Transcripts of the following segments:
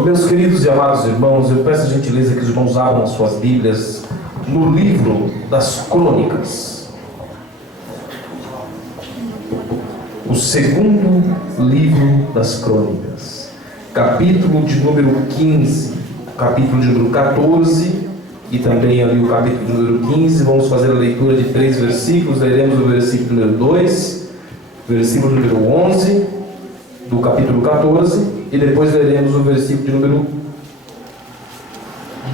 Meus queridos e amados irmãos, eu peço a gentileza que os irmãos abram suas Bíblias no livro das Crônicas. O segundo livro das Crônicas. Capítulo de número 15, capítulo de número 14 e também ali o capítulo de número 15. Vamos fazer a leitura de 3 versículos. Leremos o versículo número 2, versículo número 11 do capítulo 14. E depois leremos o versículo de número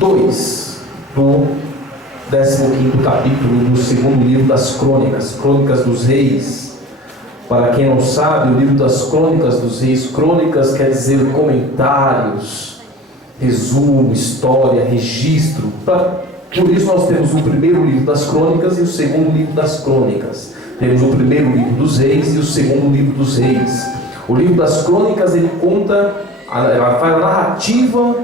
2 do 15º capítulo do segundo livro das Crônicas, Crônicas dos Reis. Para quem não sabe, o livro das Crônicas dos Reis, crônicas quer dizer comentários, resumo, história, registro. Por isso nós temos o primeiro livro das Crônicas e o segundo livro das Crônicas. Temos o primeiro livro dos Reis e o segundo livro dos Reis. O livro das Crônicas, ele conta, ela faz a narrativa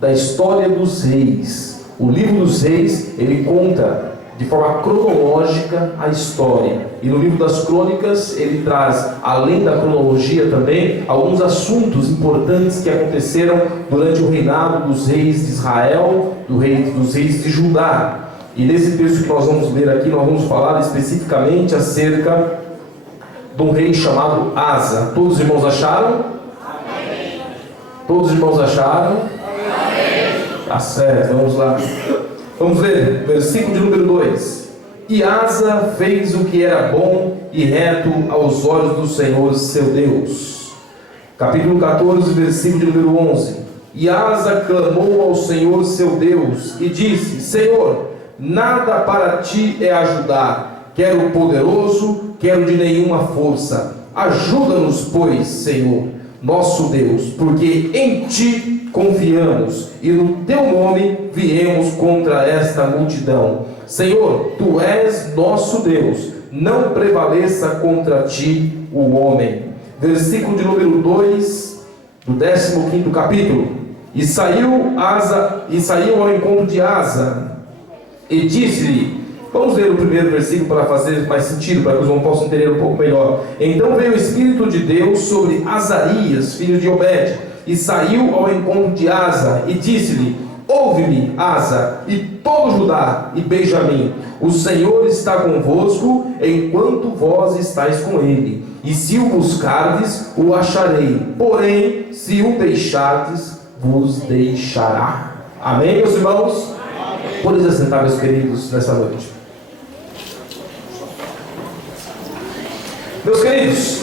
da história dos reis. O livro dos Reis, ele conta de forma cronológica a história. E no livro das Crônicas, ele traz, além da cronologia também, alguns assuntos importantes que aconteceram durante o reinado dos reis de Israel, dos reis de Judá. E nesse texto que nós vamos ler aqui, nós vamos falar especificamente acerca de um rei chamado Asa. Todos os irmãos acharam? Amém. Todos os irmãos acharam? Amém. Tá certo, vamos lá. Vamos ler, versículo de número 2. E Asa fez o que era bom e reto aos olhos do Senhor seu Deus. Capítulo 14, versículo de número 11. E Asa clamou ao Senhor seu Deus e disse: Senhor, nada para ti é ajudar, quero o poderoso, quero de nenhuma força. Ajuda-nos, pois, Senhor, nosso Deus, porque em ti confiamos e no teu nome viemos contra esta multidão. Senhor, tu és nosso Deus, não prevaleça contra ti o homem. Versículo de número 2 do 15º capítulo. E saiu ao encontro de Asa e disse-lhe. Vamos ler o primeiro versículo para fazer mais sentido, para que os irmãos possam entender um pouco melhor. Então veio o Espírito de Deus sobre Azarias, filho de Obed, e saiu ao encontro de Asa, e disse-lhe: Ouve-me, Asa, e todo Judá e Benjamim, o Senhor está convosco, enquanto vós estáis com ele. E se o buscardes, o acharei, porém, se o deixardes, vos deixará. Amém, meus irmãos? Podem assentar, meus queridos, nessa noite. Meus queridos,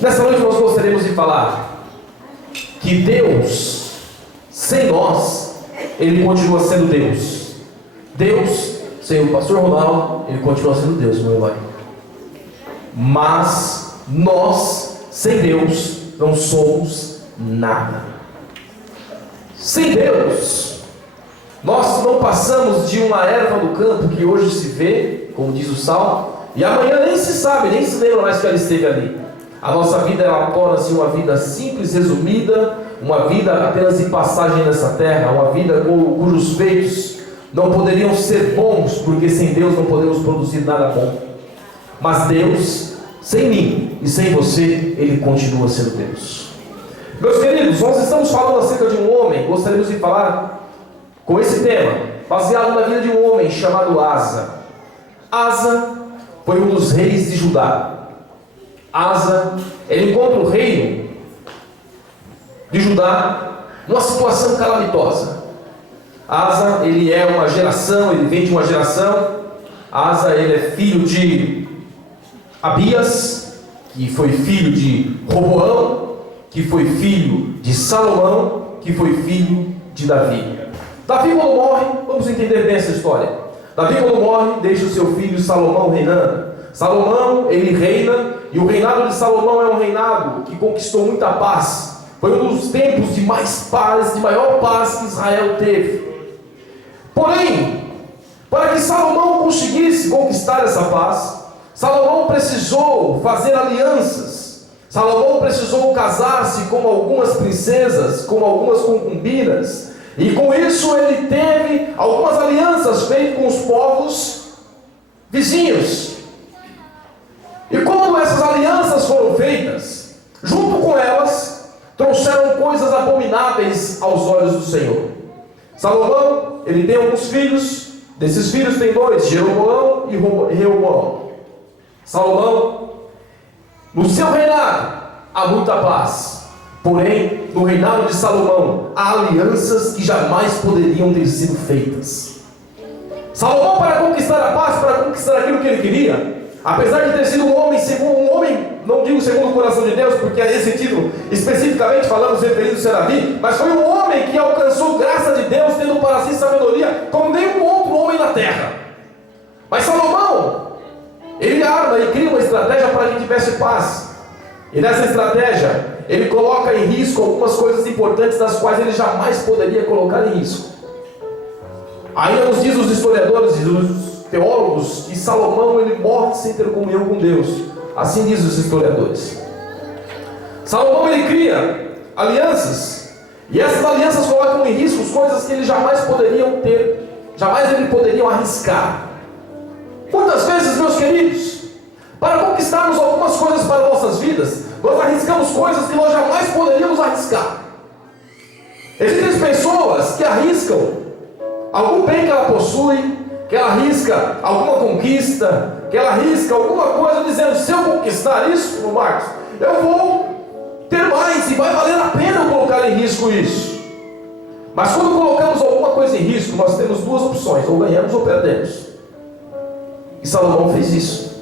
nessa noite nós gostaríamos de falar que Deus, sem nós, Ele continua sendo Deus. Deus, sem o pastor Ronaldo, Ele continua sendo Deus, meu irmão. Mas nós, sem Deus, não somos nada. Sem Deus, nós não passamos de uma erva do campo que hoje se vê, como diz o Salmo, e amanhã nem se sabe, nem se lembra mais que ela esteve ali. A nossa vida, ela torna-se uma vida simples, resumida, uma vida apenas de passagem nessa terra, uma vida cujos feitos não poderiam ser bons, porque sem Deus não podemos produzir nada bom. Mas Deus, sem mim e sem você, Ele continua sendo Deus. Meus queridos, nós estamos falando acerca de um homem, gostaríamos de falar com esse tema, baseado na vida de um homem chamado Asa. Asa foi um dos reis de Judá. Asa, ele encontra o reino de Judá numa situação calamitosa. Asa, ele é uma geração, ele vem de uma geração. Asa, ele é filho de Abias, que foi filho de Roboão, que foi filho de Salomão, que foi filho de Davi. Davi, quando morre, vamos entender bem essa história. Davi, quando morre, deixa o seu filho Salomão reinando. Salomão, ele reina, e o reinado de Salomão é um reinado que conquistou muita paz. Foi um dos tempos de mais paz, de maior paz que Israel teve. Porém, para que Salomão conseguisse conquistar essa paz, Salomão precisou fazer alianças. Salomão precisou casar-se com algumas princesas, com algumas concubinas. E com isso ele teve algumas alianças feitas com os povos vizinhos. E quando essas alianças foram feitas, junto com elas, trouxeram coisas abomináveis aos olhos do Senhor. Salomão, ele tem alguns filhos. Desses filhos tem dois, Jeroboão e Reoboão. Salomão, no seu reinado há muita paz. Porém, no reinado de Salomão há alianças que jamais poderiam ter sido feitas. Salomão, para conquistar a paz, para conquistar aquilo que ele queria, apesar de ter sido um homem, não digo segundo o coração de Deus, porque esse título especificamente falamos referindo-se a Davi, mas foi um homem que alcançou graça de Deus, tendo para si sabedoria como nenhum outro homem na terra. Mas Salomão, ele arma e cria uma estratégia para que tivesse paz. E nessa estratégia, ele coloca em risco algumas coisas importantes, das quais ele jamais poderia colocar em risco. Ainda nos diz os historiadores e os teólogos que Salomão, ele morre sem ter comunhão com Deus. Assim diz os historiadores. Salomão, ele cria alianças, e essas alianças colocam em risco coisas que ele jamais poderiam ter, jamais ele poderiam arriscar. Muitas vezes, meus queridos, para conquistarmos algumas coisas para nossas vidas, nós arriscamos coisas que nós jamais poderíamos arriscar. Existem pessoas que arriscam algum bem que ela possui, que ela arrisca alguma conquista, que ela arrisca alguma coisa, dizendo: se eu conquistar isso, Marcos, eu vou ter mais, e vai valer a pena eu colocar em risco isso. Mas quando colocamos alguma coisa em risco, nós temos duas opções: ou ganhamos ou perdemos. E Salomão fez isso.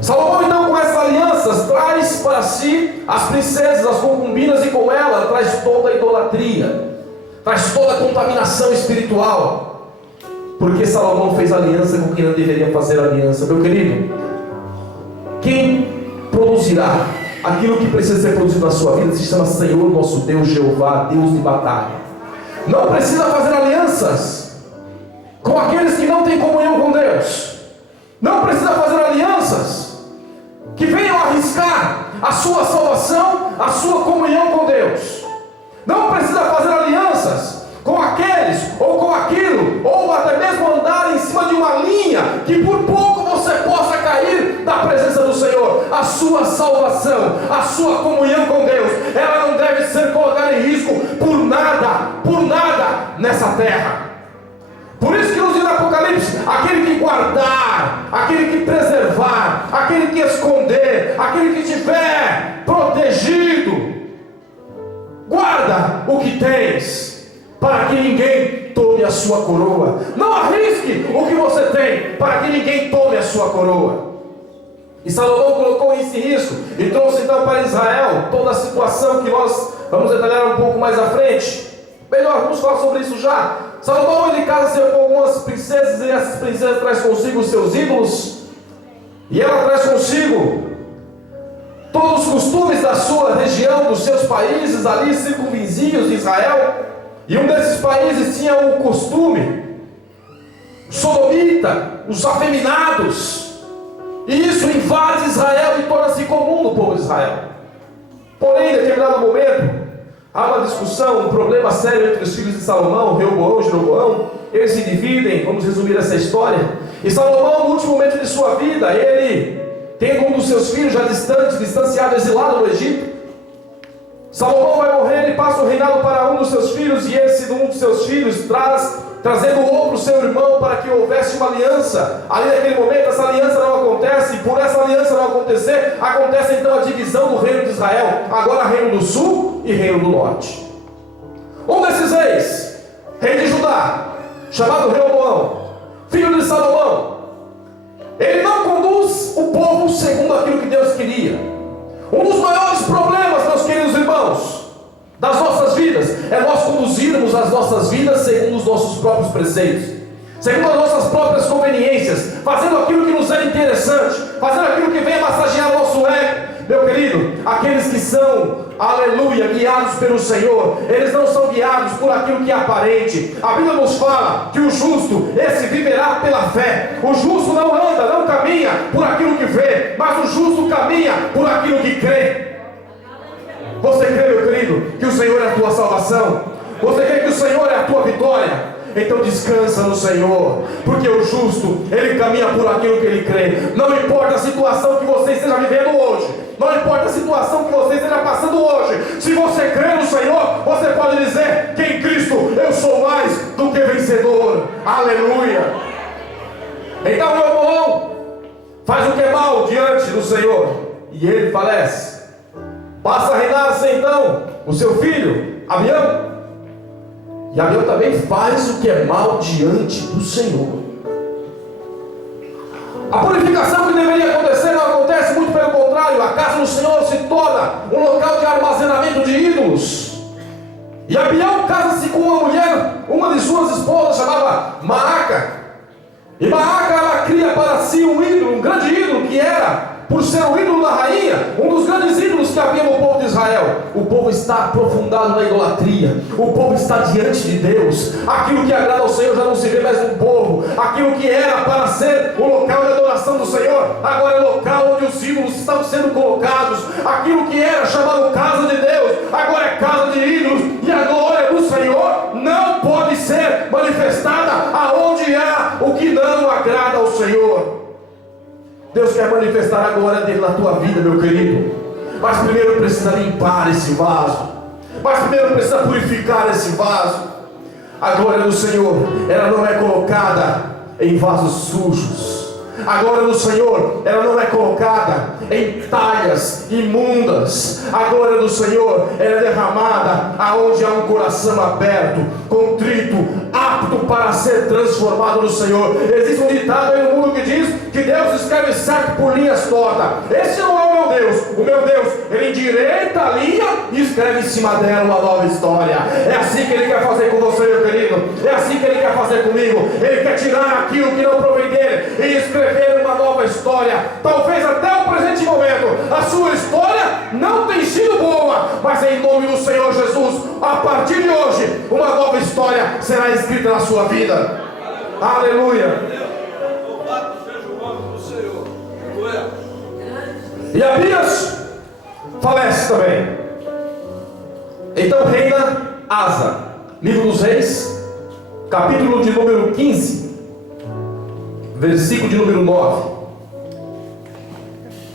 Salomão, então, com essas alianças, traz para si as princesas, as concubinas, e com ela traz toda a idolatria, traz toda a contaminação espiritual, porque Salomão fez aliança com quem não deveria fazer aliança. Meu querido, quem produzirá aquilo que precisa ser produzido na sua vida se chama Senhor nosso Deus, Jeová, Deus de batalha. Não precisa fazer alianças com aqueles que não têm comunhão com Deus. Não precisa fazer alianças que venham arriscar a sua salvação, a sua comunhão com Deus. Não precisa fazer alianças com aqueles ou com aquilo, ou até mesmo andar em cima de uma linha que por pouco você possa cair da presença do Senhor. A sua salvação, a sua comunhão com Deus, ela não deve ser colocada em risco por nada nessa terra. Por isso que nos diz no Apocalipse: aquele que guardar, aquele que preservar, aquele que esconder, aquele que tiver protegido, guarda o que tens, para que ninguém tome a sua coroa. Não arrisque o que você tem, para que ninguém tome a sua coroa. E Salomão colocou isso em risco, e trouxe então para Israel toda a situação que nós vamos detalhar um pouco mais à frente. Melhor, vamos falar sobre isso já. Salomão, ele casa-se com algumas princesas, e essas princesas traz consigo os seus ídolos, e ela traz consigo todos os costumes da sua região, dos seus países ali circunvizinhos de Israel. E um desses países tinha o costume sodomita, os afeminados, e isso invade Israel e torna-se comum no povo de Israel. Porém, em determinado momento, há uma discussão, um problema sério entre os filhos de Salomão, Reoboão e Jeroboão. Eles se dividem, vamos resumir essa história. E Salomão, no último momento de sua vida, ele, tendo um dos seus filhos já distanciado, exilado no Egito, Salomão vai morrer e passa o reinado para um dos seus filhos, e esse um dos seus filhos trazendo outro seu irmão para que houvesse uma aliança. Ali naquele momento essa aliança não acontece, e por essa aliança não acontecer, acontece então a divisão do reino de Israel, agora reino do sul e reino do norte. Um desses reis, rei de Judá, chamado Reoboão, filho de Salomão, ele não conduz o povo segundo aquilo que Deus queria. Um dos maiores problemas, meus queridos irmãos, das nossas vidas, é nós conduzirmos as nossas vidas segundo os nossos próprios preceitos, segundo as nossas próprias conveniências, fazendo aquilo que nos é interessante, fazendo aquilo que venha massagear o nosso ego. Meu querido, aqueles que são, aleluia, guiados pelo Senhor, eles não são guiados por aquilo que é aparente. A Bíblia nos fala que o justo, esse viverá pela fé. O justo não anda, não caminha por aquilo que vê, mas o justo caminha por aquilo que crê. Você crê, meu querido, que o Senhor é a tua salvação? Você crê que o Senhor é a tua vitória? Então descansa no Senhor, porque o justo, ele caminha por aquilo que ele crê. Não importa a situação que você esteja vivendo hoje, Não importa a situação que você esteja passando hoje, se você crê no Senhor, você pode dizer que em Cristo eu sou mais do que vencedor. Aleluia. Então Jeroboão faz o que é mal diante do Senhor e ele falece. Passa a reinar-se então o seu filho Abião, e Abião também faz o que é mal diante do Senhor. A purificação que deveria acontecer não acontece, muito pelo contrário. A casa do Senhor se torna um local de armazenamento de ídolos. E Abião casa-se com uma mulher, uma de suas esposas, chamava Maaca. E Maaca, ela cria para si um ídolo, um grande ídolo, que era, por ser o ídolo da rainha, um dos grandes ídolos que havia no povo de Israel. O povo está aprofundado na idolatria, o povo está diante de Deus. Aquilo que agrada ao Senhor já não se vê mais no povo. Aquilo que era para ser o local de adoração do Senhor, agora é o local onde os ídolos estão sendo colocados. Aquilo que era chamado casa de Deus, agora é casa de ídolos. E a glória do Senhor não pode ser manifestada aonde há o que não agrada ao Senhor. Deus quer manifestar a glória dele na tua vida, meu querido. Mas primeiro precisa limpar esse vaso. Mas primeiro precisa purificar esse vaso. A glória do Senhor, ela não é colocada em vasos sujos. A glória do Senhor, ela não é colocada em talhas imundas. A glória do Senhor, ela é derramada aonde há um coração aberto, contrito, apto para ser transformado no Senhor. Existe um ditado aí no mundo que diz que Deus escreve certo por linhas tortas. Esse não é o meu Deus. O meu Deus, ele endireita a linha e escreve em cima dela uma nova história. É assim que ele quer fazer com você, meu querido. É assim que ele quer fazer comigo. Ele quer tirar aquilo que não provém dele e escrever uma nova história. Talvez até o presente momento a sua história não tem sido boa, mas em nome do Senhor Jesus, a partir de hoje, uma nova história será escrita na sua vida. Aleluia. E Abias falece também. Então reina Asa. Livro dos Reis, capítulo de número 15, versículo de número 9.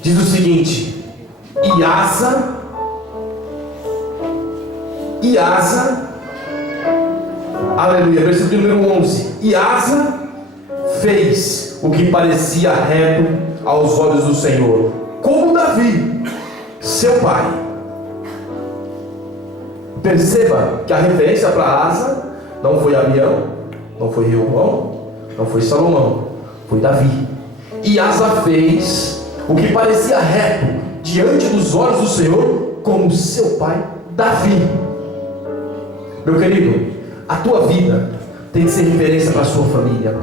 Diz o seguinte: E Asa, aleluia, versículo de número 11. E Asa fez o que parecia reto aos olhos do Senhor, como Davi, seu pai. Perceba que a referência para Asa não foi Abião, não foi Reubão, não foi Salomão, foi Davi. E Asa fez o que parecia reto diante dos olhos do Senhor, como seu pai Davi. Meu querido, a tua vida tem que ser referência para a sua família.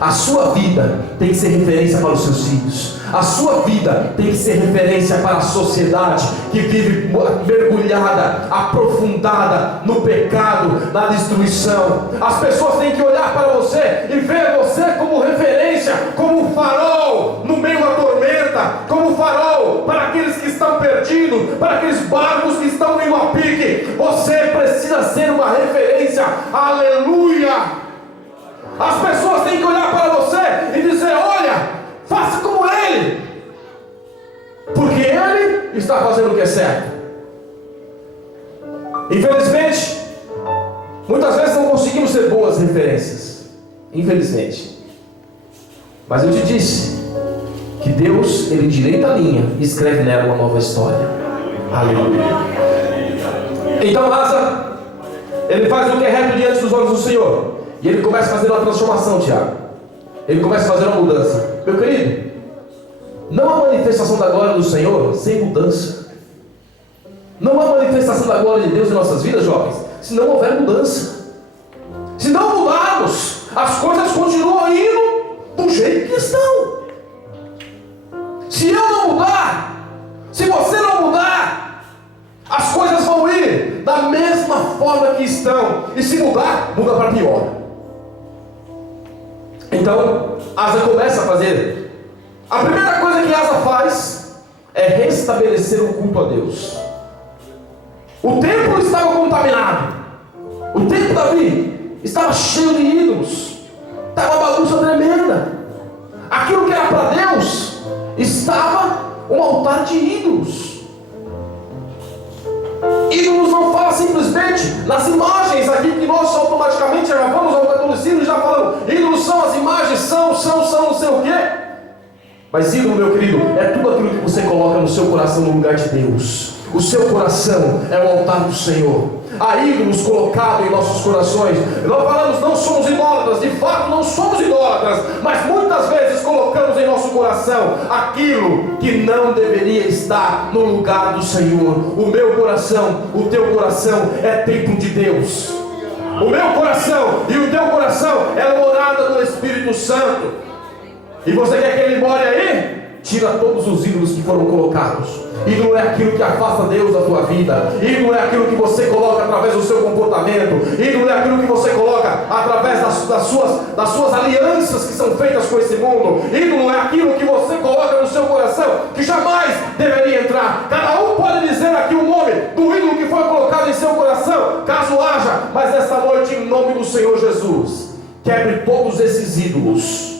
A sua vida tem que ser referência para os seus filhos. A sua vida tem que ser referência para a sociedade que vive mergulhada, aprofundada no pecado, na destruição. As pessoas têm que olhar para você e ver você como referência, como farol no meio da tormenta, como farol para aqueles que estão perdidos, para aqueles barcos que estão indo a pique. Você precisa ser uma referência. Aleluia! As pessoas têm que olhar para você e dizer: olha, faça como ele, porque ele está fazendo o que é certo. Infelizmente, muitas vezes não conseguimos ser boas referências. Infelizmente. Mas eu te disse que Deus, ele endireita a linha e escreve nela uma nova história. Aleluia. Então Asa, ele faz o que é reto diante dos olhos do Senhor. E ele começa a fazer uma transformação, Tiago. Ele começa a fazer uma mudança. Meu querido, não há manifestação da glória do Senhor sem mudança. Não há manifestação da glória de Deus em nossas vidas, jovens, se não houver mudança. Se não mudarmos, as coisas continuam indo do jeito que estão. Se eu não mudar, se você não mudar, as coisas vão ir da mesma forma que estão. E se mudar, muda para pior. Então, Asa começa a fazer. A primeira coisa que Asa faz é restabelecer o culto a Deus. O templo estava contaminado. O templo de Davi estava cheio de ídolos. Estava uma bagunça tremenda. Aquilo que era para Deus estava um altar de ídolos. Ídolos não fala simplesmente nas imagens aqui que nós automaticamente já vamos ao catolicismo e já falamos. Ídolos são as imagens, são não sei o quê. Mas ídolo, meu querido, é tudo aquilo que você coloca no seu coração no lugar de Deus. O seu coração é o altar do Senhor. Há ídolos colocados em nossos corações. Nós falamos, não somos idólatras. De fato não somos idólatras, mas muitas vezes colocamos em nosso coração aquilo que não deveria estar no lugar do Senhor. O meu coração, o teu coração é templo de Deus. O meu coração e o teu coração é morada do Espírito Santo. E você quer que ele more aí? Tira todos os ídolos que foram colocados. Ídolo é aquilo que afasta Deus da tua vida. Ídolo é aquilo que você coloca através do seu comportamento. Ídolo é aquilo que você coloca através das suas alianças que são feitas com esse mundo. Ídolo é aquilo que você coloca no seu coração, que jamais deveria entrar. Cada um pode dizer aqui o nome do ídolo que foi colocado em seu coração, caso haja. Mas nesta noite, em nome do Senhor Jesus, quebre todos esses ídolos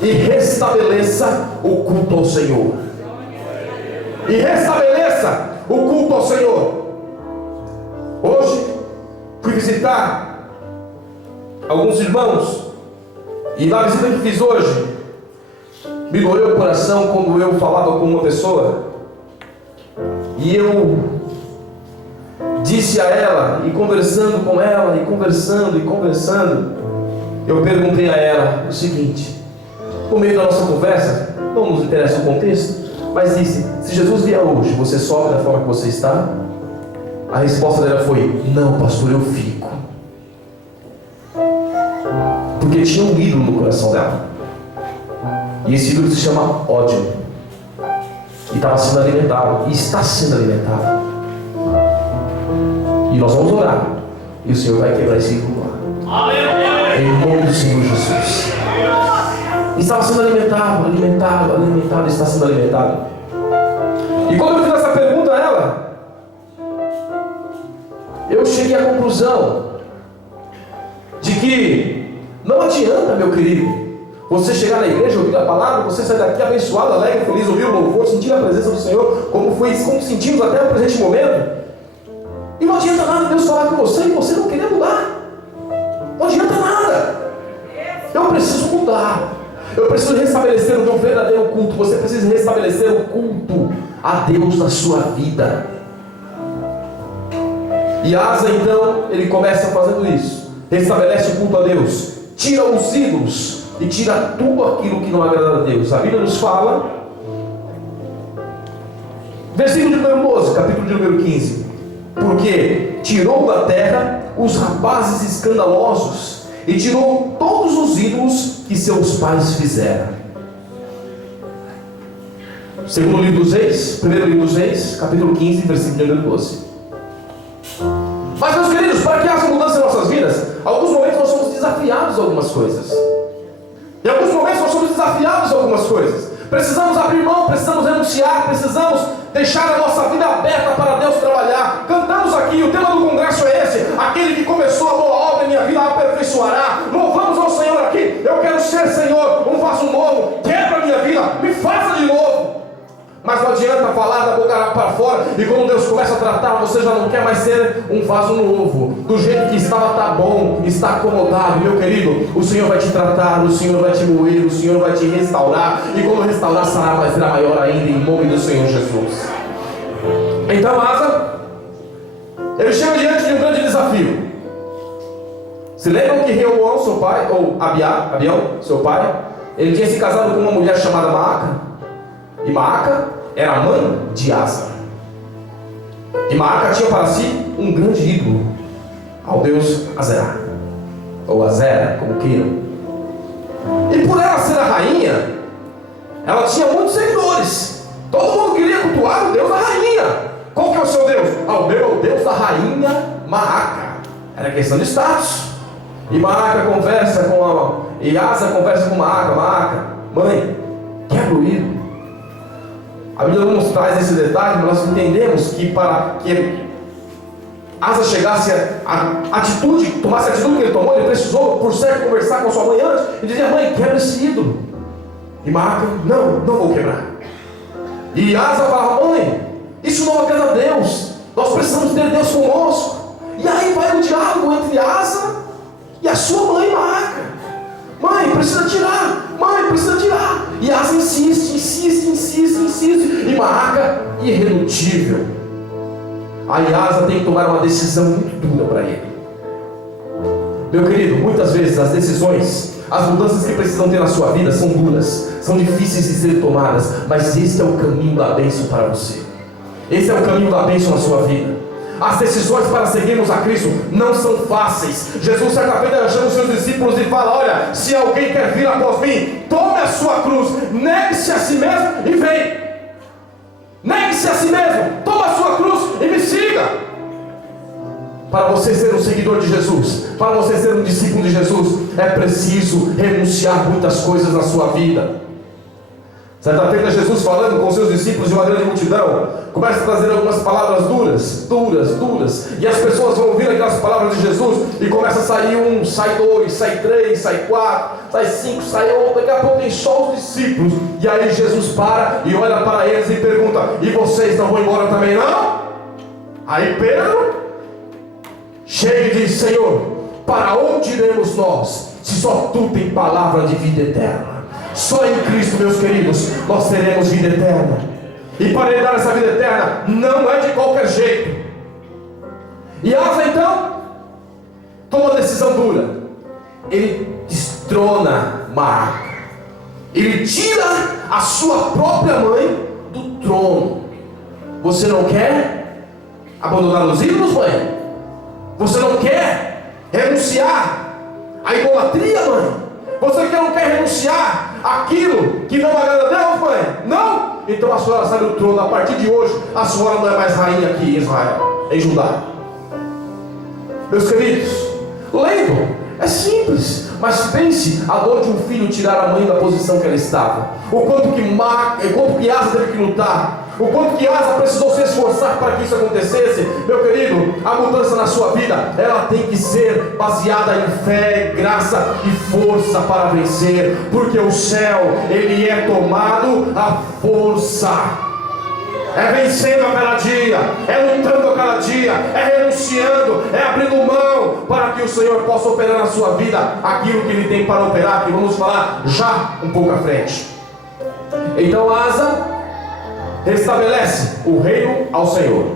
e restabeleça o culto ao Senhor. E restabeleça o culto ao Senhor. Hoje fui visitar alguns irmãos, e na visita que fiz hoje me doeu o coração quando eu falava com uma pessoa, e eu disse a ela, e conversando com ela, e conversando, eu perguntei a ela o seguinte: no meio da nossa conversa, não nos interessa o contexto, mas disse: se Jesus vier hoje, você sobe da forma que você está? A resposta dela foi: não, pastor, eu fico. Porque tinha um ídolo no coração dela, e esse ídolo se chama ódio, e estava sendo alimentado, e está sendo alimentado. E nós vamos orar, e o Senhor vai quebrar esse ídolo lá, em nome do Senhor Jesus. Estava sendo alimentado, está sendo alimentado. E quando eu fiz essa pergunta a ela, eu cheguei à conclusão de que não adianta, meu querido, você chegar na igreja, ouvir a palavra, você sair daqui abençoado, alegre, feliz, ouvir o louvor, sentir a presença do Senhor, como sentimos até o presente momento. E não adianta nada Deus falar com você e você não querer mudar. Não adianta nada. Eu preciso mudar. Eu preciso restabelecer o meu verdadeiro culto. Você precisa restabelecer o culto a Deus na sua vida. E Asa, então, ele começa fazendo isso. Restabelece o culto a Deus. Tira os ídolos e tira tudo aquilo que não agrada a Deus. A Bíblia nos fala, versículo de número 12, capítulo de número 15: porque tirou da terra os rapazes escandalosos e tirou todos os ídolos que seus pais fizeram. Segundo livro dos Reis, primeiro livro dos Reis, capítulo 15, versículo número 12. Mas, meus queridos, para que haja mudança em nossas vidas, alguns momentos nós somos desafiados a algumas coisas. Em alguns momentos nós somos desafiados a algumas coisas. Precisamos abrir mão, precisamos renunciar, precisamos deixar a nossa vida aberta para Deus trabalhar. Cantamos aqui, o tema do congresso é esse: aquele que começou a boa obra em minha vida a aperfeiçoará. Louvamos ao Senhor aqui. Eu quero ser, Senhor, um vaso novo. Quebra a minha vida, me faça de novo. Mas não adianta falar da boca para fora, e quando Deus começa a tratar, você já não quer mais ser um vaso novo. Do jeito que estava, está bom, está acomodado. Meu querido, o Senhor vai te tratar, o Senhor vai te moer, o Senhor vai te restaurar, e quando restaurar, Sará vai ser maior ainda, em nome do Senhor Jesus. Então Asa, ele chega diante de um grande desafio. Se lembram que Reoboão, seu pai, ou Abião, seu pai, ele tinha se casado com uma mulher chamada Maaca, e Maaca era a mãe de Asa. E Maaca tinha para si um grande ídolo, ao deus Azerá, ou Azera, como queiram. E por ela ser a rainha, ela tinha muitos seguidores. Todo mundo queria cultuar o deus da rainha. Qual que é o seu deus? O meu é o deus da rainha Maaca. Era questão de status. E Maaca conversa com e Asa conversa com Maaca: Maaca, mãe, quebra o ídolo. A Bíblia não nos traz esse detalhe, mas nós entendemos que para que Asa chegasse tomasse a atitude que ele tomou, ele precisou, por certo, conversar com sua mãe antes e dizer: mãe, quebra esse ídolo. E Maaca: não vou quebrar. E Asa fala: mãe, isso não agrada a Deus, nós precisamos ter Deus conosco. E aí vai o diálogo entre Asa e a sua mãe Maaca: mãe, precisa tirar, mãe, precisa tirar. E Asa insiste. E Maaca, irredutível. Aí Asa tem que tomar uma decisão muito dura para ele. Meu querido, muitas vezes as decisões, as mudanças que precisam ter na sua vida são duras, são difíceis de ser tomadas, mas este é o caminho da bênção para você. Esse é o caminho da bênção na sua vida. As decisões para seguirmos a Cristo não são fáceis. Jesus certa feita chama os seus discípulos e fala: olha, se alguém quer vir após mim, tome a sua cruz, negue-se a si mesmo e vem. Negue-se a si mesmo, tome a sua cruz e me siga. Para você ser um seguidor de Jesus, para você ser um discípulo de Jesus, é preciso renunciar muitas coisas na sua vida. Certa feita, Jesus falando com seus discípulos e uma grande multidão, começa a trazer algumas palavras duras, e as pessoas vão ouvir aquelas palavras de Jesus, e começa a sair um, sai dois, sai três, sai quatro, sai cinco, sai outro, daqui a pouco tem só os discípulos, e aí Jesus para e olha para eles e pergunta: e vocês não vão embora também não? Aí Pedro chega e diz: Senhor, para onde iremos nós, se só tu tem palavra de vida eterna? Só em Cristo, meus queridos, nós teremos vida eterna. E para ele dar essa vida eterna, não é de qualquer jeito. E Asa então toma uma decisão dura. Ele destrona Maaca. Ele tira a sua própria mãe do trono. Você não quer abandonar os ídolos, mãe? Você não quer renunciar à idolatria, mãe? Você que não quer renunciar àquilo que não agrada a Deus, mãe? Não? Então a senhora sai do trono. A partir de hoje, a senhora não é mais rainha aqui em Israel, em Judá. Meus queridos, lendo, é simples, mas pense a dor de um filho tirar a mãe da posição que ela estava. O quanto que Asa teve que lutar. O quanto que Asa precisou se esforçar para que isso acontecesse. Meu querido, a mudança na sua vida, ela tem que ser baseada em fé, graça e força para vencer. Porque o céu, ele é tomado à força. É vencendo a cada dia, é lutando a cada dia, é renunciando, é abrindo mão para que o Senhor possa operar na sua vida aquilo que Ele tem para operar, que vamos falar já um pouco à frente. Então Asa restabelece o reino ao Senhor.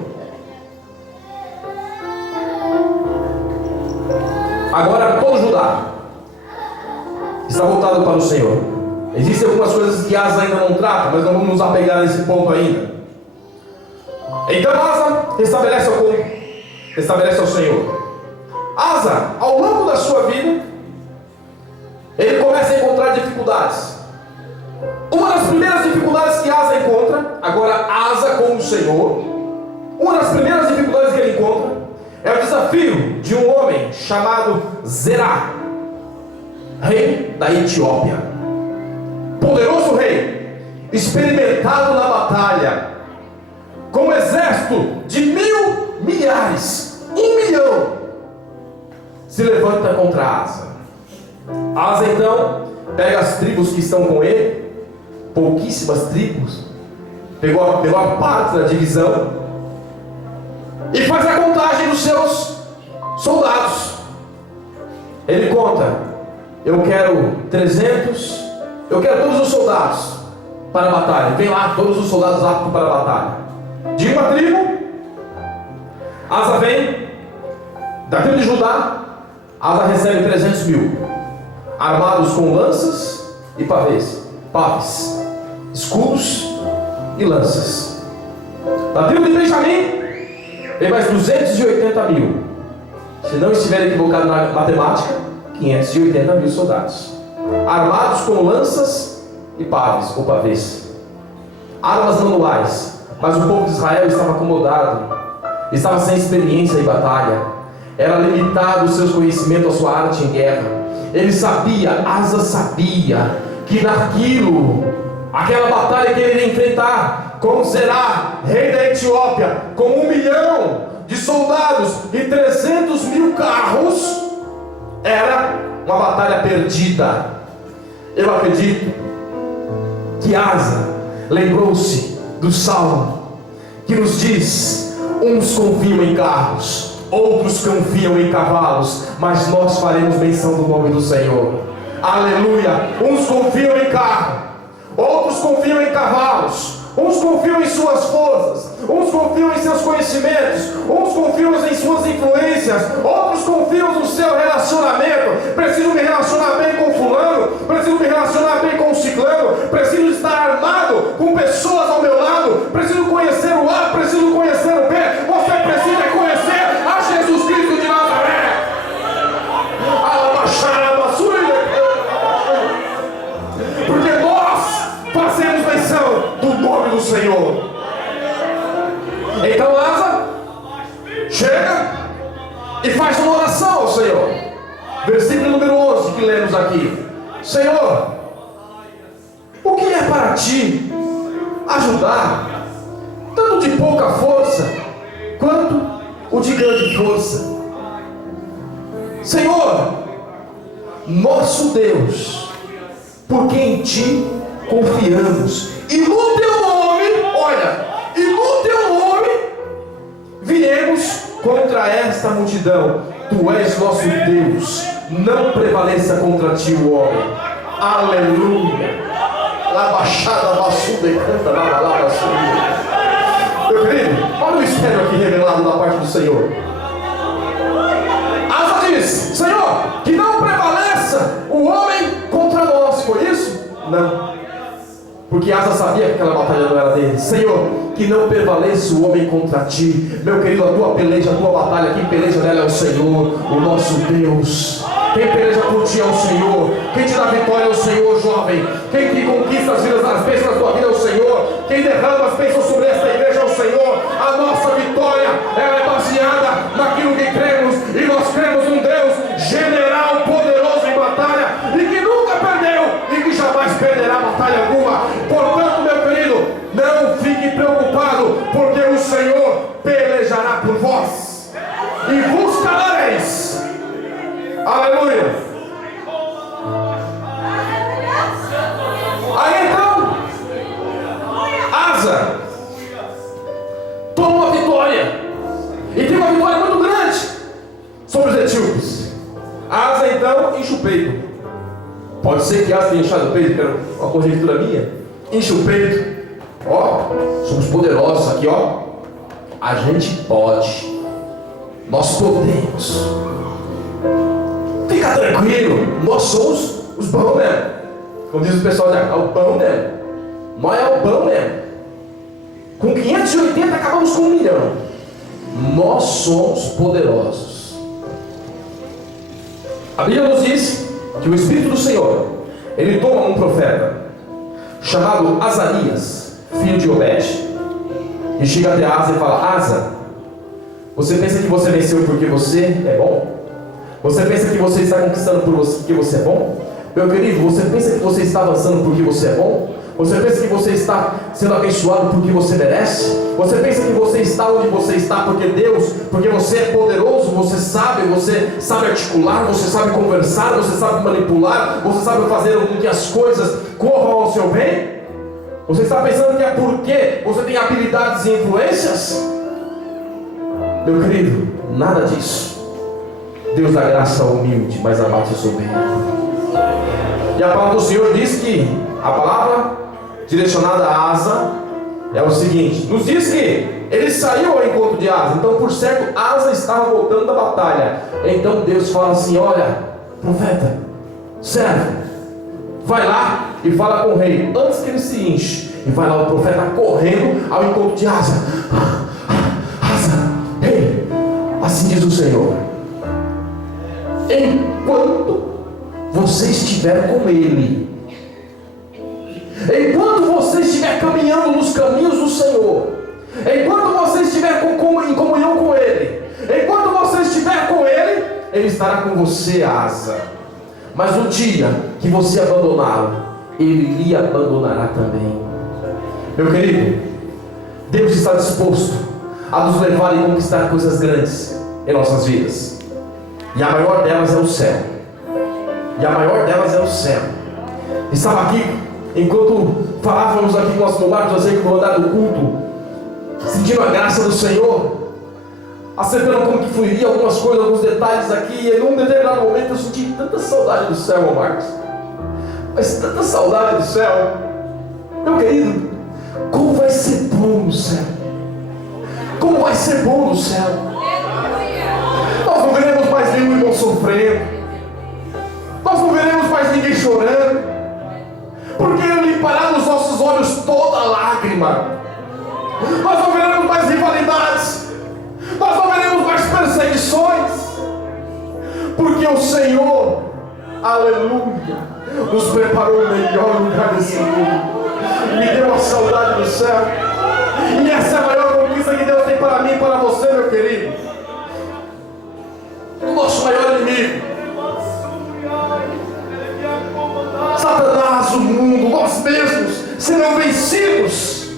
Agora todo Judá está voltado para o Senhor. Existem algumas coisas que Asa ainda não trata, mas não vamos nos apegar nesse ponto ainda. Então Asa restabelece ao Senhor. Asa, ao longo da sua vida, ele começa a encontrar dificuldades. Uma das primeiras dificuldades que Asa encontra, agora Asa com o Senhor, uma das primeiras dificuldades que ele encontra é o desafio de um homem chamado Zerá, rei da Etiópia. Poderoso rei, experimentado na batalha, com um exército de 1000 milhares, 1 milhão, se levanta contra Asa. Asa então pega as tribos que estão com ele, pouquíssimas tribos, pegou a parte da divisão e faz a contagem dos seus soldados. Ele conta: eu quero 300, eu quero todos os soldados para a batalha. Vem lá todos os soldados aptos para a batalha. De uma tribo, Asa vem, da tribo de Judá, Asa recebe 300 mil, armados com lanças e paves, escudos e lanças. Da tribo de Benjamim, vem mais 280 mil. Se não estiver equivocado na matemática, 580 mil soldados, armados com lanças e pavês, armas manuais. Mas o povo de Israel estava acomodado, estava sem experiência em batalha, era limitado os seus conhecimentos, a sua arte em guerra. Ele sabia, Asa sabia, que aquela batalha que ele iria enfrentar com Zerá, rei da Etiópia, com 1 milhão de soldados e 300 mil carros, era uma batalha perdida. Eu acredito que Asa lembrou-se do Salmo, que nos diz: uns confiam em carros, outros confiam em cavalos, mas nós faremos menção do nome do Senhor. Aleluia! Uns confiam em carro, outros confiam em cavalos, uns confiam em suas forças, uns confiam em seus conhecimentos, uns confiam em suas influências, outros confiam no seu relacionamento. Preciso me relacionar bem com fulano, preciso me relacionar bem com o ciclano, preciso estar armado com pessoas ao meu lado, preciso conhecer o A, preciso conhecer o B. Você precisa conhecer a Jesus Cristo de Nazaré. Porque nós fazemos menção do nome do Senhor. Então Asa chega e faz uma oração ao Senhor. Versículo número 11 que lemos aqui: Senhor, o que é para ti ajudar tanto de pouca força quanto o de grande força? Senhor, nosso Deus, porque em ti confiamos, e no teu nome, olha, e no teu nome viremos contra esta multidão. Tu és nosso Deus, não prevaleça contra ti o homem. Aleluia. Labaxada, bassuda e canta, labalaba, bassuda. Meu querido, olha o mistério aqui revelado da parte do Senhor. Asa diz: Senhor, que não prevaleça o homem contra nós. Foi isso? Não. Porque Asa sabia que aquela batalha não era dele. Senhor, que não prevaleça o homem contra ti. Meu querido, a tua peleja, a tua batalha, quem peleja nela é o Senhor, o nosso Deus. Quem peleja por ti é o Senhor. Quem te dá vitória é o Senhor, jovem. Quem te conquista as vidas, as bênçãos da tua vida é o Senhor. Quem derrama as bênçãos sobre esta igreja é o Senhor. A nossa vitória, ela é baseada naquilo que cremos. E nós cremos num Deus general, poderoso em batalha, e que nunca perdeu, e que jamais perderá batalha alguma. Portanto, meu querido, não fique preocupado, porque o Senhor pelejará por vós, e vos calareis. Aleluia. Aí então Asa toma uma vitória, e tem uma vitória muito grande sobre os etíopes. Asa então enche o peito. Pode ser que Asa tenha inchado o peito, que era uma conjectura minha. Enche o peito. Ó, somos poderosos aqui, ó. A gente pode. Nós podemos. Fica tranquilo. Nós somos os bons mesmo. Como diz o pessoal de cá, o bom mesmo. Nós é o bom mesmo. Com 580 acabamos com 1 milhão. Nós somos poderosos. A Bíblia nos diz que o Espírito do Senhor, ele toma um profeta chamado Azarias, filho de Obed, e chega até Asa e fala: Asa, você pensa que você venceu porque você é bom? Você pensa que você está conquistando porque você é bom? Meu querido, você pensa que você está avançando porque você é bom? Você pensa que você está sendo abençoado porque você merece? Você pensa que você está onde você está porque Deus, porque você é poderoso, você sabe articular, você sabe conversar, você sabe manipular, você sabe fazer com que as coisas corram ao seu bem? Você está pensando que é porque você tem habilidades e influências? Meu querido, nada disso. Deus dá graça ao humilde, mas abate o soberbo. E a palavra do Senhor diz que a palavra direcionada a Asa é o seguinte: nos diz que ele saiu ao encontro de Asa. Então, por certo, Asa estava voltando da batalha. Então Deus fala assim: olha, profeta, servo, vai lá e fala com o rei, antes que ele se enche. E vai lá o profeta correndo ao encontro de Asa. Asa, rei, assim diz o Senhor: enquanto você estiver com ele, enquanto você estiver caminhando nos caminhos do Senhor, enquanto você estiver em comunhão com ele, enquanto você estiver com ele, ele estará com você, Asa. Mas no dia que você abandoná-lo, ele lhe abandonará também. Meu querido, Deus está disposto a nos levar e conquistar coisas grandes em nossas vidas, e a maior delas é o céu. E a maior delas é o céu. Estava aqui enquanto falávamos aqui com as mulheres, azeite no andar do culto, sentindo a graça do Senhor, acertando como que fluiria algumas coisas, alguns detalhes aqui, e em um determinado momento eu senti tanta saudade do céu, ô Marcos, mas tanta saudade do céu. Meu querido, como vai ser bom no céu? Como vai ser bom no céu? Nós não veremos mais nenhum irmão sofrendo, nós não veremos mais ninguém chorando, porque Ele limpará dos nossos olhos toda lágrima. Nós não veremos mais rivalidades, nós não veremos mais perseguições, porque o Senhor, aleluia, nos preparou o melhor lugar desse mundo. Me deu a saudade do céu, e essa é a maior conquista que Deus tem para mim e para você, meu querido. O nosso maior inimigo, Satanás, o mundo, nós mesmos serão vencidos.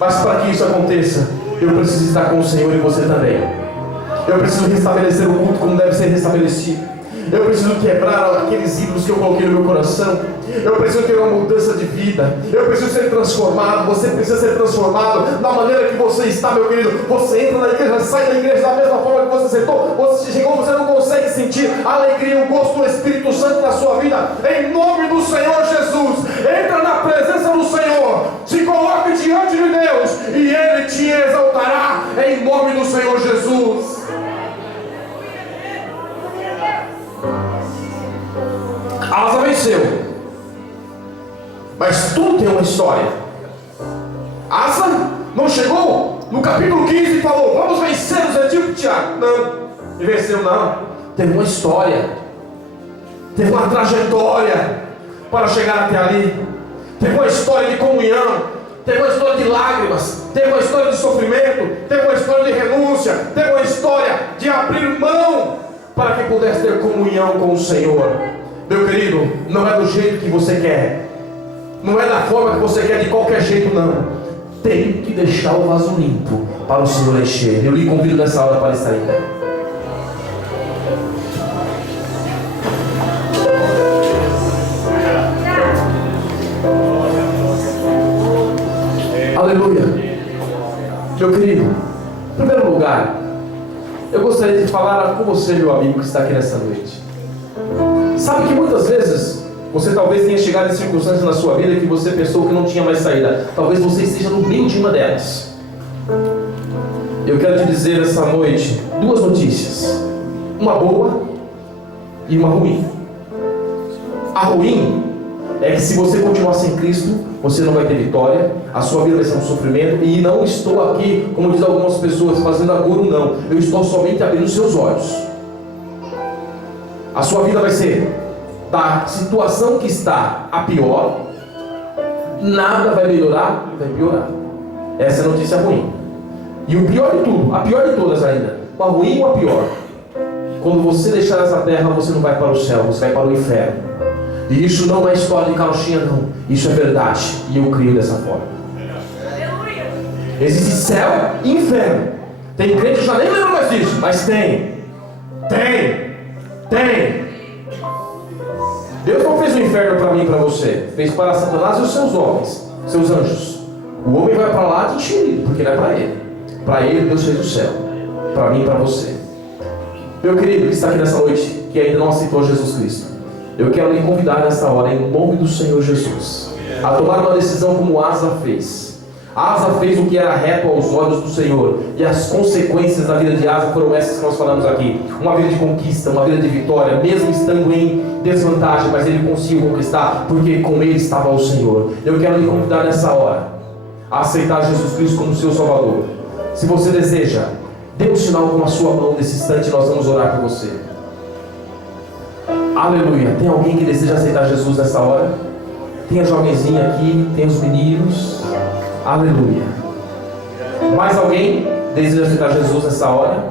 Mas para que isso aconteça, eu preciso estar com o Senhor e você também. Eu preciso restabelecer o culto como deve ser restabelecido. Eu preciso quebrar aqueles ídolos que eu coloquei no meu coração. Eu preciso ter uma mudança de vida. Eu preciso ser transformado. Você precisa ser transformado da maneira que você está, meu querido. Você entra na igreja, sai da igreja da mesma forma que você sentou. Você chegou, você não consegue sentir a alegria, o gosto do Espírito Santo na sua vida. Em nome do Senhor Jesus, entra na presença do Senhor, se coloque diante de Deus e Ele te exaltará. Em nome do Senhor Jesus. Asa venceu, mas tudo tem uma história. Asa não chegou no capítulo 15 e falou: vamos vencer os etíopes, Tiago. Não, e venceu não. Teve uma história, teve uma trajetória para chegar até ali. Teve uma história de comunhão, teve uma história de lágrimas, teve uma história de sofrimento, teve uma história de renúncia, teve uma história de abrir mão para que pudesse ter comunhão com o Senhor. Meu querido, não é do jeito que você quer, não é da forma que você quer, de qualquer jeito, não. Tem que deixar o vaso limpo para o Senhor encher. Eu lhe convido nessa hora para estar em pé. Aleluia. Meu querido, em primeiro lugar, eu gostaria de falar com você, meu amigo, que está aqui nessa noite. Sabe que muitas vezes você talvez tenha chegado em circunstâncias na sua vida que você pensou que não tinha mais saída. Talvez você esteja no meio de uma delas. Eu quero te dizer essa noite duas notícias, uma boa e uma ruim. A ruim é que se você continuar sem Cristo, você não vai ter vitória, a sua vida vai ser um sofrimento. E não estou aqui, como diz algumas pessoas, fazendo agouro, não. Eu estou somente abrindo seus olhos. A sua vida vai ser da situação que está a pior, nada vai melhorar, vai piorar. Essa é a notícia ruim. E o pior de tudo, a pior de todas ainda, a ruim ou a pior, quando você deixar essa terra, você não vai para o céu, você vai para o inferno. E isso não é história de carochinha, não. Isso é verdade, e eu creio dessa forma. Existe céu e inferno. Tem crente que já nem lembra mais disso, mas tem. Deus não fez o inferno para mim e para você. Fez para Satanás e os seus homens, seus anjos. O homem vai para lá de enxerido, porque não é para ele. Para ele Deus fez o céu, para mim e para você. Meu querido que está aqui nessa noite, que ainda não aceitou Jesus Cristo, eu quero lhe convidar nessa hora, em nome do Senhor Jesus, a tomar uma decisão como Asa fez. Asa fez o que era reto aos olhos do Senhor, e as consequências da vida de Asa foram essas que nós falamos aqui. Uma vida de conquista, uma vida de vitória, mesmo estando em desvantagem, mas ele conseguiu conquistar, porque com ele estava o Senhor. Eu quero lhe convidar nessa hora a aceitar Jesus Cristo como seu Salvador. Se você deseja, dê um sinal com a sua mão nesse instante, nós vamos orar por você. Aleluia. Tem alguém que deseja aceitar Jesus nessa hora? Tem a jovenzinha aqui, tem os meninos. Aleluia. Mais alguém deseja aceitar Jesus nessa hora?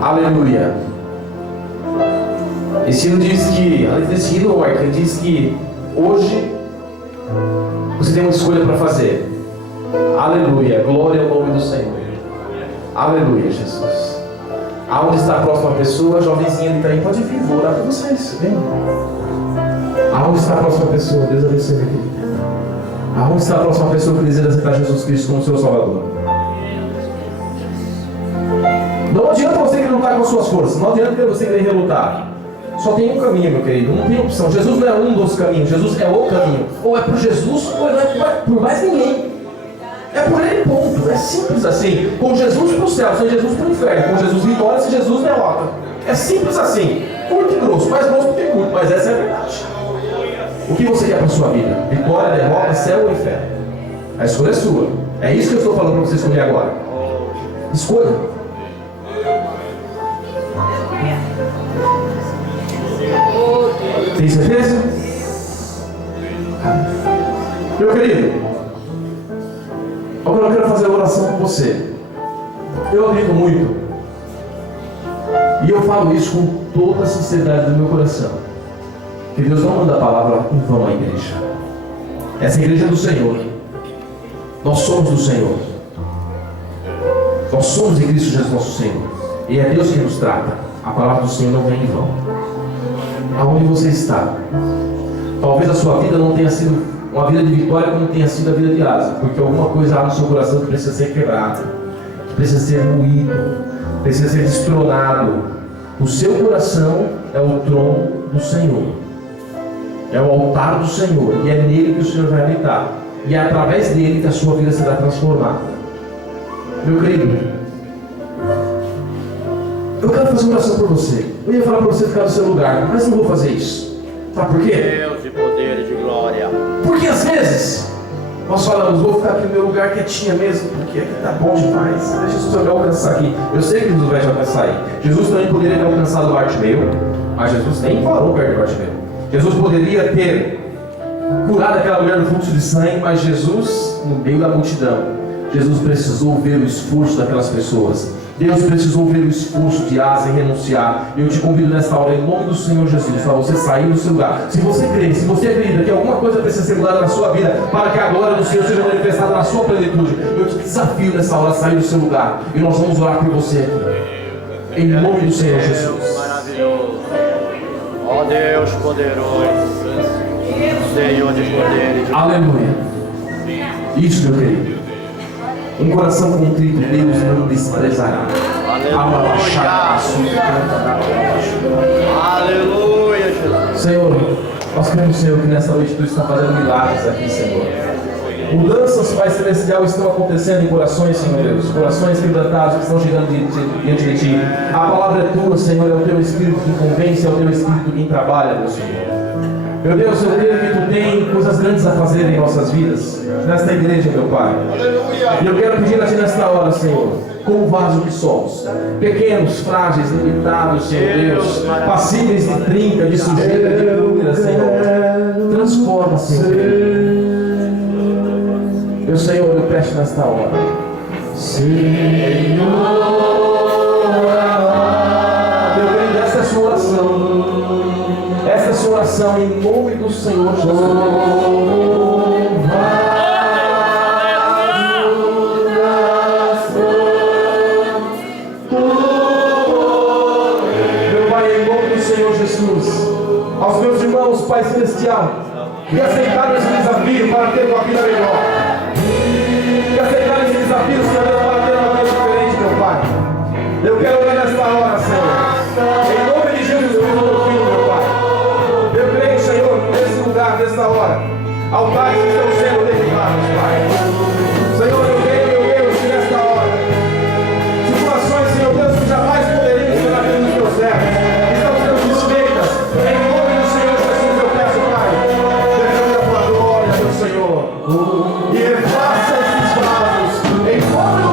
Aleluia. Esse hino diz que, além desse hino, ele diz que hoje você tem uma escolha para fazer. Aleluia. Glória ao nome do Senhor. Aleluia, Jesus. Aonde está a próxima pessoa? A jovenzinha ali também pode vir, vou orar por vocês. Vem. Aonde está a próxima pessoa? Deus abençoe aqui. Aonde está a próxima pessoa que deseja aceitar Jesus Cristo como seu Salvador? Não adianta você querer lutar com as suas forças. Não adianta você querer relutar. Só tem um caminho, meu querido. Não tem opção. Jesus não é um dos caminhos. Jesus é o caminho. Ou é por Jesus, ou não é por mais ninguém. É por ele, ponto. É simples assim. Com Jesus para o céu, sem Jesus para o inferno. Com Jesus vitória, sem Jesus derrota. É simples assim. Curto e grosso. Mais grosso do que curto, mas essa é a verdade. O que você quer para a sua vida? Vitória, derrota, céu ou inferno? A escolha é sua. É isso que eu estou falando para você escolher agora. Escolha. Tem certeza? Meu querido, agora eu quero fazer a oração com você. Eu acredito muito, e eu falo isso com toda a sinceridade do meu coração, que Deus não manda a palavra em vão à igreja. Essa igreja é do Senhor. Nós somos do Senhor. Nós somos de Cristo Jesus nosso Senhor. E é Deus que nos trata. A palavra do Senhor não vem em vão. Aonde você está? Talvez a sua vida não tenha sido uma vida de vitória como tenha sido a vida de Asa, porque alguma coisa há no seu coração que precisa ser quebrada, que precisa ser moído, precisa ser destronado. O seu coração é o trono do Senhor, é o altar do Senhor, e é nele que o Senhor vai habitar, e é através dele que a sua vida será transformada. Meu querido, eu quero fazer uma oração por você. Eu ia falar para você ficar no seu lugar, mas não vou fazer isso. Sabe por quê? Deus de poder e de glória. Porque às vezes nós falamos, vou ficar aqui no meu lugar quietinha mesmo, porque aqui está bom demais. Deixa Jesus me alcançar aqui. Eu sei que Jesus vai te alcançar aí. Jesus também poderia ter alcançado o Bartimeu, mas Jesus nem parou perto do Bartimeu. Jesus poderia ter curado aquela mulher do fluxo de sangue, mas Jesus, no meio da multidão, Jesus precisou ver o esforço daquelas pessoas. Deus precisou ver o esforço de Asa em renunciar. Eu te convido nesta hora, em nome do Senhor Jesus, para você sair do seu lugar. Se você crê, se você acredita que alguma coisa precisa ser mudada na sua vida, para que a glória do Senhor seja manifestada na sua plenitude, eu te desafio nessa hora a sair do seu lugar. E nós vamos orar por você aqui. Em nome do Senhor Jesus. Maravilhoso. Ó Deus poderoso. Senhor de poder e de... Aleluia. Isso, meu querido. Um coração contrito, Deus não desprezará. Aleluia, Jesus. Senhor, nós cremos, Senhor, que nessa noite Tu está fazendo milagres aqui, Senhor. Mudanças, Pai Celestial, estão acontecendo em corações, Senhor Deus. Corações quebrantados que estão chegando diante de Ti. A palavra é Tua, Senhor, é o Teu Espírito que convence, é o Teu Espírito que trabalha, meu Senhor. Meu Deus, eu creio que Tu tem coisas grandes a fazer em nossas vidas, nesta igreja, meu Pai. E eu quero pedir a Ti nesta hora, Senhor, como vaso que somos, pequenos, frágeis, limitados, Senhor Deus, passíveis de trinca, de sujeira, de dúvida, Senhor. Transforma, Senhor. Meu Senhor, eu peço nesta hora. Senhor, meu querido, essa é a sua oração. Essa é a sua oração em nome do Senhor Jesus. Aos meus irmãos, Pai Celestial, que aceitaram esse desafio para ter uma vida melhor, que aceitaram esse desafio, Senhor, para ter uma vida diferente, meu Pai. Eu quero orar nesta hora, Senhor, em nome de Jesus Cristo, meu Filho, meu Pai. Eu creio, Senhor, nesse lugar, nesta hora, altares estão sendo derribados, Pai. Senhor, eu creio, meu Deus, que nesta hora, situações, Senhor Deus, que jamais poderiam ser na vida dos teus servos, estão sendo desfeitas, em nome do Senhor Jesus, eu peço, Pai, derrame a tua glória, meu Senhor, e refaça esses vasos, em nome do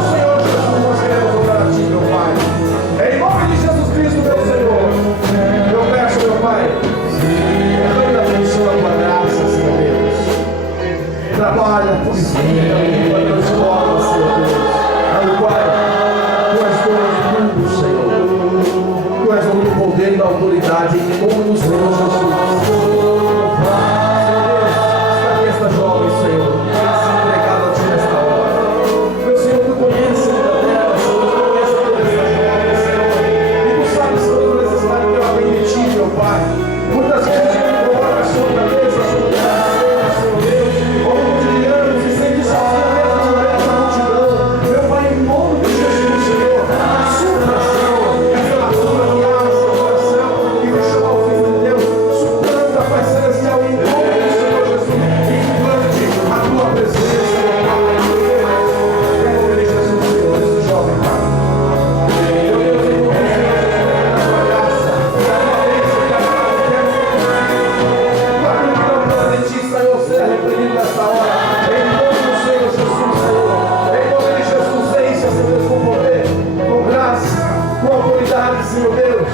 Senhor Deus,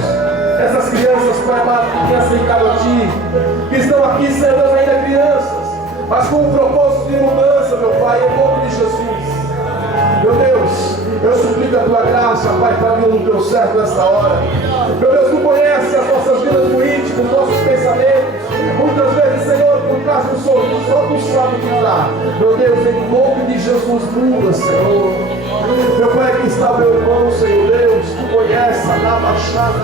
essas crianças, Pai amado, que têm aceitado a Ti, que estão aqui, Senhor Deus, ainda crianças, mas com um propósito de mudança, meu Pai, em nome de Jesus. Meu Deus, eu suplico a Tua graça, Pai, para vir no Teu certo nesta hora. Meu Deus, Tu conheces as nossas vidas no íntimo, os nossos pensamentos. Muitas vezes, Senhor, por trás do sorriso, só Tu sabe o que dá. Meu Deus, em nome de Jesus, muda, Senhor. Meu Pai, aqui está o meu irmão, Senhor Deus, Tu conheces a baixada.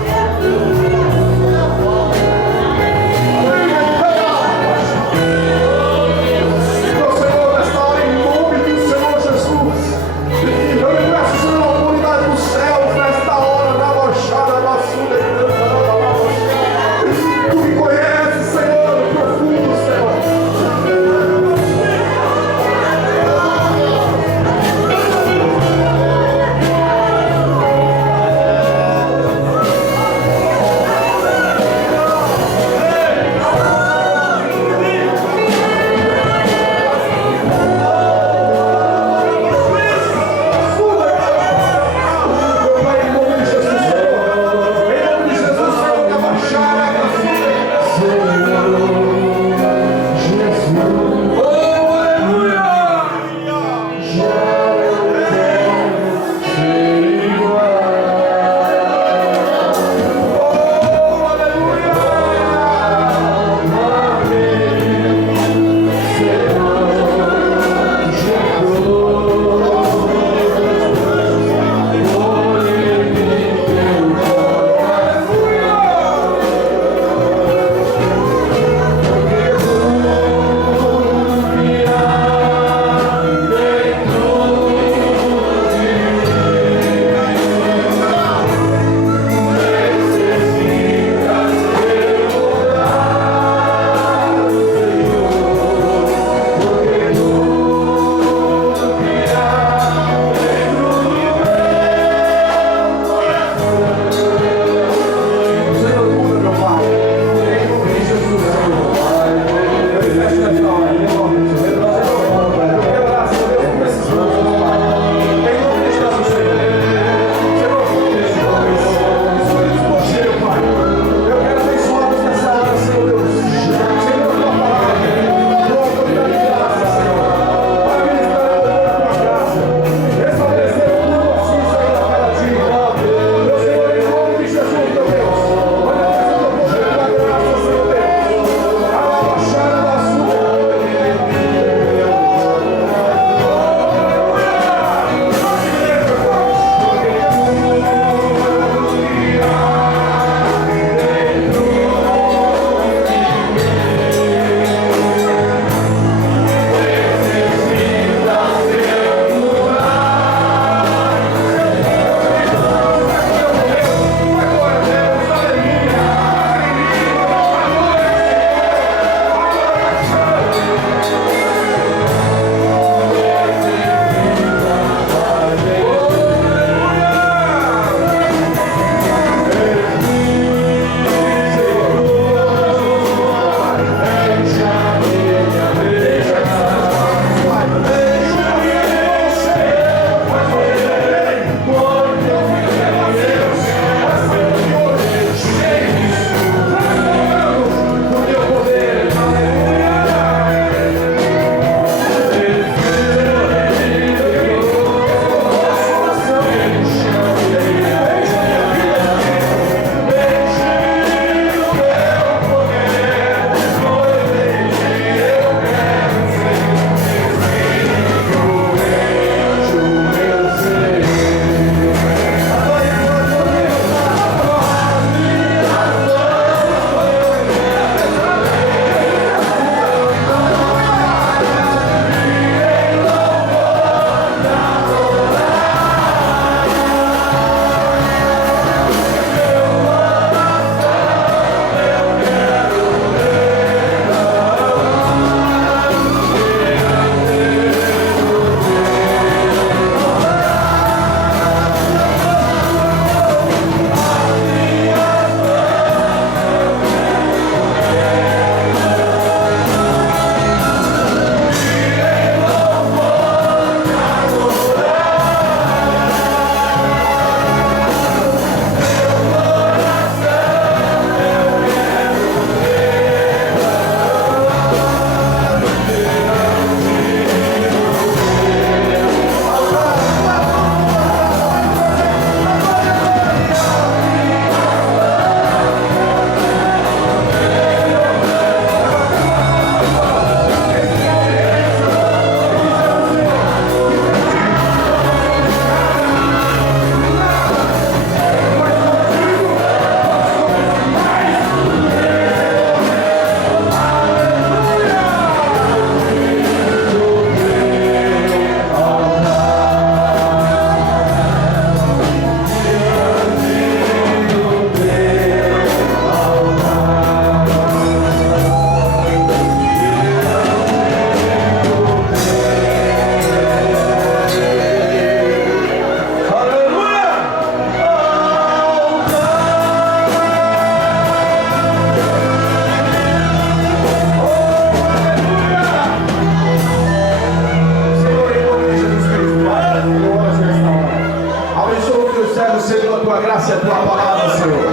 graça e a tua palavra, Senhor.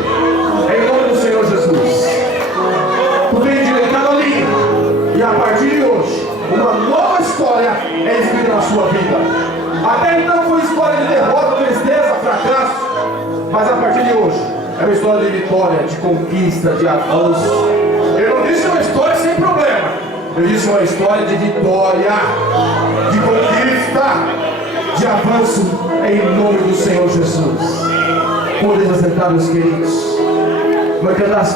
Em nome do Senhor Jesus. Tu vem direitado ali. E a partir de hoje, uma nova história é escrita na sua vida. Até então foi história de derrota, tristeza, fracasso. Mas a partir de hoje, é uma história de vitória, de conquista, de avanço. Eu não disse uma história sem problema. Eu disse uma história de vitória, de conquista, de avanço, em nome do Senhor Jesus. Podemos sentar, meus queridos. Vai cantar.